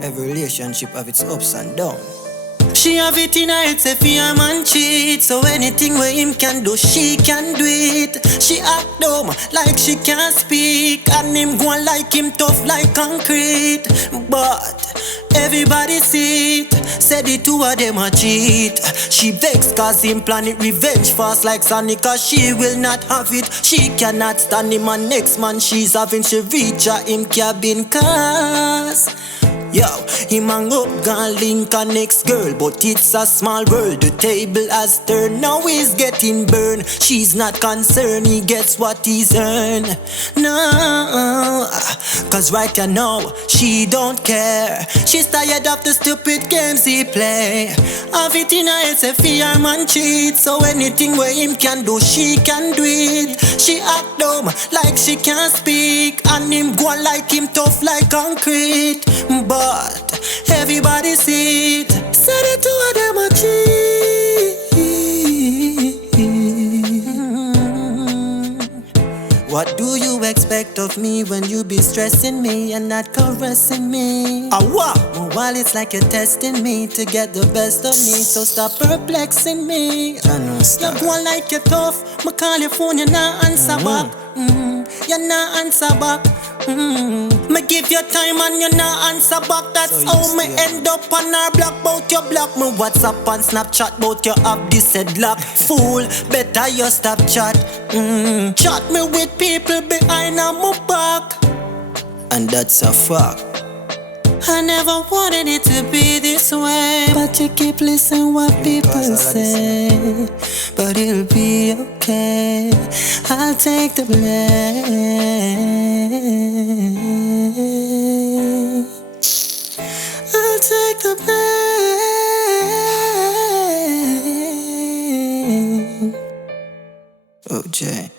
Every relationship have its ups and downs. She have it in her head, say fi her man cheat. So anything where him can do, she can do it. She act dumb, like she can't speak. And him go like him tough like concrete. But everybody see it, say the two of them a cheat. She vex cause him plan it revenge fast like Sonic, cause she will not have it. She cannot stand him, and next man she's having, she reach her him cabin cause yo, him hang up, gone link a next girl. But it's a small world, the table has turned. Now he's getting burned, she's not concerned, he gets what he's earned. No, cause right now, she don't care. She's tired of the stupid games he play. Have it in her head, say fi her man cheat. So anything where him can do, she can do it. She act dumb, like she can't speak. And him go like him tough like concrete. But everybody see it, say the two of them a cheat. What do you expect of me when you be stressing me and not caressing me? Well, while it's like you're testing me to get the best of me, so stop perplexing me. You're going like you're tough, me call your phone, you not answer back. You not answer back. Me give you time and you not answer back. That's so how me end up on our block. Bout your block, me WhatsApp and Snapchat. Bout you have this headlock. Fool, better you stop chat. Chat me with people behind my back, And that's a fact. I never wanted it to be this way, but you keep listening what people say. But it'll be okay, I'll take the blame. I'll take the blame. OJ.